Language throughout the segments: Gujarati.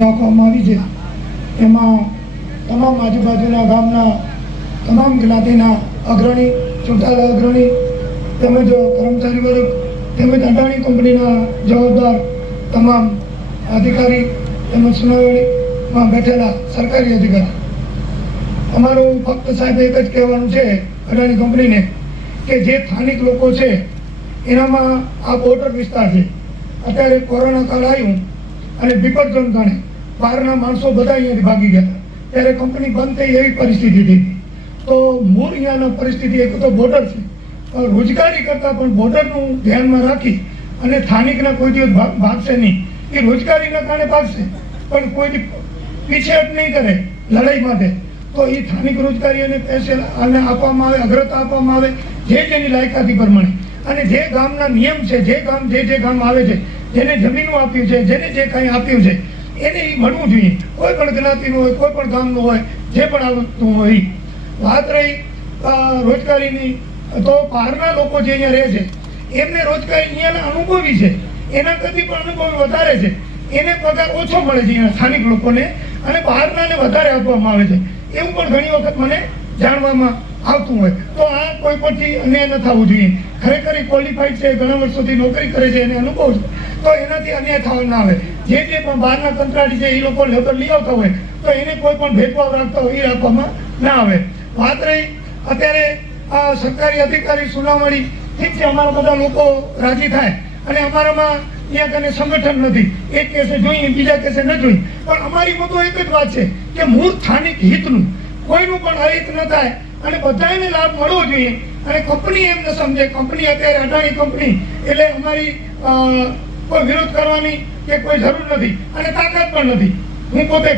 રાખવામાં આવી છે એમાં તમામ આજુબાજુના ગામના તમામ જ્ઞાતિના અગ્રણી ચૂંટાયેલા અગ્રણી, તેમજ કર્મચારી વર્ગ, તેમજ અદાણી કંપનીના જવાબદાર તમામ અધિકારી તેમજ સુનાવણીમાં બેઠેલા સરકારી અધિકારી. અમારું ફક્ત સાહેબ એક જ કહેવાનું છે અદાણી કંપનીને કે જે સ્થાનિક લોકો છે, એનામાં આ બોર્ડર વિસ્તાર છે. અત્યારે કોરોના કાળ આવ્યું અને વિપત ઝોન ગણે. બહારના માણસો બધા અહીંયાથી ભાગી ગયા. ત્યારે કંપની બંધ થઈ એવી પરિસ્થિતિ હતી. તો મૂળ અહીંયાના પરિસ્થિતિ એક તો બોર્ડર છે. પણ રોજગારી કરતાં પણ બોર્ડરનું ધ્યાનમાં રાખી અને સ્થાનિકના કોઈ દિવસ ભાગશે નહીં. એ રોજગારીના કારણે ભાગશે. પણ કોઈ પીછેહટ નહીં કરે લડાઈ માટે. તો એ સ્થાનિક રોજગારી અને પેશલ અને આપવામાં આવે, અગ્રતા આપવામાં આવે, જે જેની લાયકાતી પ્રમાણે. અને જે ગામના નિયમ છે, જે ગામ, જે જે ગામ આવે છે, જેને જમીનો આપ્યું છે, જેને જે કાંઈ આપ્યું છે એને એ મળવું જોઈએ. કોઈ પણ જ્ઞાતિનું હોય, કોઈ પણ ગામનું હોય, જે પણ આવતું હોય. વાત રહી રોજગારીની, તો બહારના લોકો જે અહીંયા રહે છે, એમને રોજગારી અહીંયાના અનુભવી છે. એના કરતી પણ અનુભવી વધારે છે. એને પગાર ઓછો મળે છે અહીંયા સ્થાનિક લોકોને અને બહારનાને વધારે આપવામાં આવે છે. એવું પણ ઘણી વખત મને જાણવામાં આવતું હોય. તો આ કોઈ પરથી અન્યાય ન થવું જોઈએ. ખરેખર ક્વોલિફાઈડ છે, ઘણા વર્ષોથી નોકરી કરે છે, એને અનુભવ છે. તો એનાથી અન્યાય થવા ના આવે. જે જે પણ બહારના કંત્રાટી છે, એ લોકો લેબર લઈ આવતા હોય, તો એને કોઈ પણ ભેદભાવ રાખતા હોય, એ રાખવામાં ના આવે. વાત રહી, અત્યારે આ સરકારી અધિકારી સુનાવણી, ઠીક છે, અમારા બધા લોકો રાજી થાય. અને અમારામાં ત્યાં કને સંગઠન નથી. એક કેસે જોઈએ, બીજા કેસે ન જોઈએ. પણ અમારી મતો એક જ વાત છે, કે મૂળ સ્થાનિક હિતનું કોઈનું પણ અહિત ન થાય અને બધાને લાભ મળવો જોઈએ. અને કંપની એમ ન સમજે કંપની અત્યારે અદાણી કંપની એટલે અમારી કોઈ વિરોધ કરવાની કે કોઈ જરૂર નથી. અને તાકાત પણ નથી. હું પોતે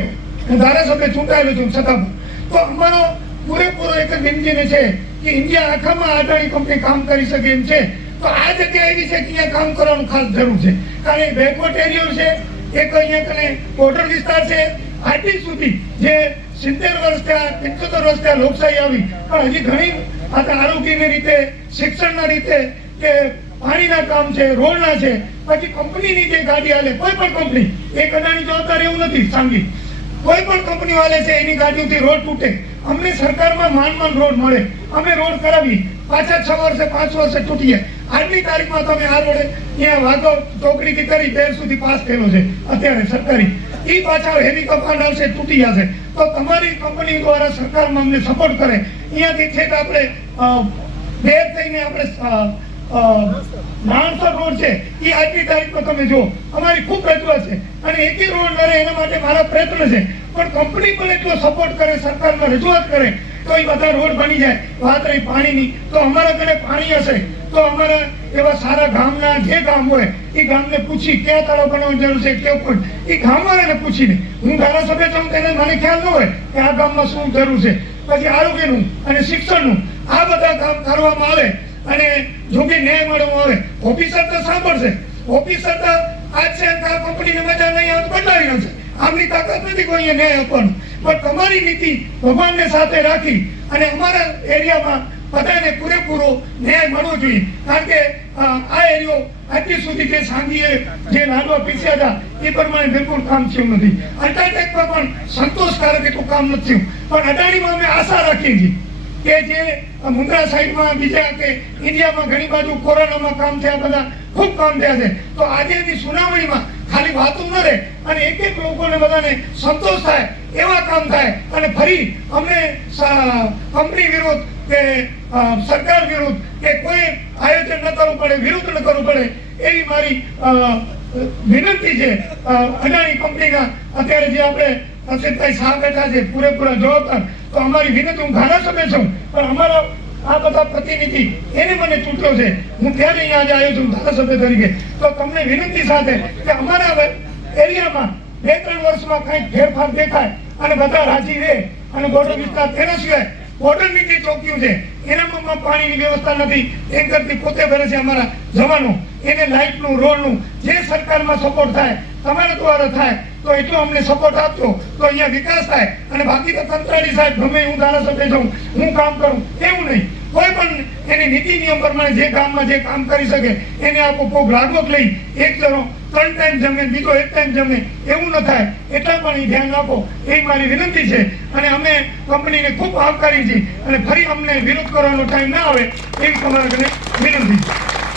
ધારાસભ્ય ચૂંટાયેલો છું છતાં તો અમારો પૂરેપૂરો એક જ વિનંતીને છે કે ઇન્ડિયા આખામાં અદાણી કંપની કામ કરી શકે એમ છે. તો આ જગ્યા એવી છે કે અહીંયા કામ કરવાનું ખાસ જરૂર છે. કારણ કે બેકવર્ડ એરિયો છે, એક અહીંયા કને બોર્ડર વિસ્તાર છે આટલી સુધી જે સિત્તેર વર્ષ ત્યાં પંચોતેર વર્ષ ત્યાં લોકશાહી આવી, પણ હજી ઘણી આરોગ્યની રીતે, શિક્ષણના રીતે કે પાણીના કામ છે, રોડના છે, પછી કંપનીની જે ગાડી હાલે, કોઈ પણ કંપની, એ અદાણી જવાબદાર એવું નથી સાંગી કોઈ પણ કંપની વાલે છે, એની ગાડીઓથી રોડ તૂટે. અમને સરકારમાં માંડ માંડ રોડ મળે. અમે રોડ કરાવી, પાછા છ વર્ષે, પાંચ વર્ષે તૂટીએ. આજની તારીખમાં તમે આ રોડે અહીંયા વાઘો ચોકડીથી કરી બેર સુધી પાસ થયેલો છે. અત્યારે સરકારી. ઈ પાછા હેવી કપાંડ આવશે, તૂટી જશે. તો તમારી કંપની દ્વારા સરકારમાં અમને સપોર્ટ કરે. અહીંયાથી છેક આપણે બેર થઈને આપણે માણસર રોડ છે. એ આજની તારીખમાં તમે જુઓ. અમારી ખૂબ રજૂઆત છે. અને એકે રોડ નડે એના માટે મારા પ્રયત્ન છે. પણ કંપની પણ એટલો સપોર્ટ કરે, સરકારમાં રજૂઆત કરે, તો એ બધા રોડ બની જાય. વાત રહી પાણીની. તો અમારા ઘરે પાણી હશે. તો અમારા એવા સારા ગામના જે ગામ હોય, એ ગામને પૂછી ક્યાં તળાવ બનાવવાની જરૂર છે કેવું પણ એ ગામવાળાને પૂછીને, હું ધારાસભ્ય છું તેને મને ખ્યાલ ન હોય કે આ ગામમાં શું જરૂર છે. પછી આરોગ્યનું અને શિક્ષણનું, આ બધા કામ કરવામાં આવે અને જો કે ન્યાય મળવામાં આવે. ઓફિસર તો સાંભળશે. ઓફિસર તો આજ છે કે આ કંપનીને મજા નહીં આવે બદલાવી નાખશે આમની તાકાત નથી કોઈ અહીંયા ન્યાય આપવાનું. પણ તમારી નીતિ ભગવાનને સાથે રાખી અને અમારા એરિયામાં બધાને પૂરેપૂરો ન્યાય મળવો જોઈએ. કારણ કે આ એરિયો અત્યાર સુધી જે સાંગીએ જે લાડવા પીસ્યા હતા, એ પ્રમાણે બિલકુલ કામ થયું નથી. અલ્ટ્રાટેકમાં પણ સંતોષકારક એટલું કામ નથી થયું. પણ અદાણીમાં અમે આશા રાખીએ છીએ કે જે મુંદ્રા સાઈડમાં બીજા કે ઇન્ડિયામાં ઘણી બાજુ કોરોનામાં કામ થયા, બધા ખૂબ કામ થયા છે. તો આજેની સુનાવણીમાં ખાલી વાતો ન રહે અને એક એક લોકોને બધાને સંતોષ થાય, એવા કામ થાય. અને ફરી અમને કંપની વિરુદ્ધ કે સરકાર વિરુદ્ધ કે કોઈ આયોજન ન કરવું પડે, વિરુદ્ધ ન કરવું પડે, એવી મારી વિનંતી છે. અદાણી કંપનીના અત્યારે જે આપણે અક્ષિતભાઈ શાહ બેઠા છે, પૂરેપૂરા જવાબદાર તો અમારી વિનંતી, હું ધારાસભ્ય છું, પણ અમારા આ બધા પ્રતિનિધિ, એને મને ચૂંટ્યો છે. હું ત્યારે અહીંયા આજે આવ્યો છું ધારાસભ્ય તરીકે. તો તમને વિનંતી સાથે કે અમારા એરિયામાં બે ત્રણ વર્ષમાં કંઈક ફેરફાર દેખાય અને બધા રાજી રહે અને ગોડો વિસ્તાર તેના સિવાય બોર્ડરની જે ચોકીઓ છે એનામાં પણ પાણીની વ્યવસ્થા નથી. ટેન્કરથી પોતે ભરે છે અમારા જવાનો. એને લાઇટનું, રોડનું, જે સરકારમાં સપોર્ટ થાય, તમારા દ્વારા થાય, તો એટલો અમને સપોર્ટ આપજો. તો અહીંયા વિકાસ થાય અને બાકી તો તંત્રાણી સાહેબ, ગમે હું ધારાસભ્ય જાઉં હું કામ કરું, એવું નહીં. કોઈ પણ એની નીતિ નિયમ પ્રમાણે જે ગામમાં જે કામ કરી શકે, એને આપો કોક લાગવક લઈ એક જણો ત્રણ ટાઈમ જમે, બીજો એક ટાઈમ જમે, એવું ન થાય. એટલા પણ એ ધ્યાન રાખો. એ મારી વિનંતી છે. અને અમે કંપનીને ખૂબ આવકારી છીએ અને ફરી અમને વિરોધ કરવાનો ટાઈમ ના આવે, એવી તમારા વિનંતી છે.